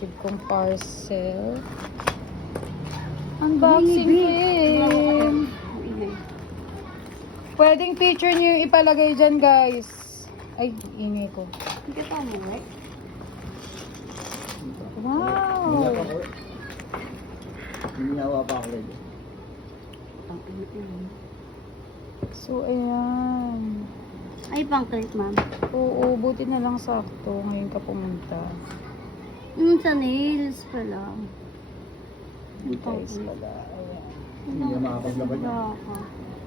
receive kong parcel. Unboxing film. Pwedeng picture nyo yung ipalagay dyan, guys. Ay, ingay ko. Hindi ka mo, right? Wow! Hinawa pa ako rin. So, ayan. Ay, pang clip, ma'am. Oo, buti na lang sakto. Ngayon ka pumunta. Sa nails pala. Guys, pala. Ayan. Hindi na makapaglabas na.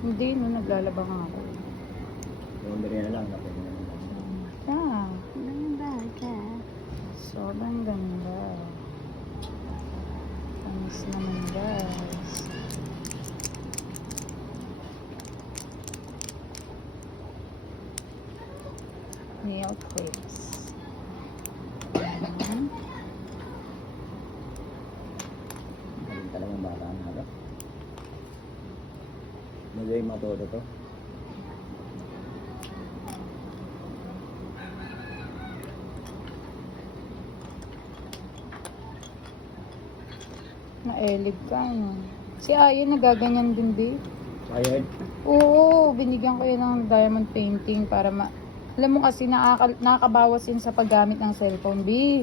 Hindi, no, naglalaba nga ako. Laundry na lang. Ah, Ganda ka. sobrang ganda. Tamis naman, guys. Nail clips. Ayan. Galing talagang bata na ito. Magaling matuto to. Naelig ka, no? Si Ayan nagaganyan din, babe. Ayun. Oo, binigyan ko yun ng diamond painting para alam mo kasi nakakabawas yun sa paggamit ng cellphone, B.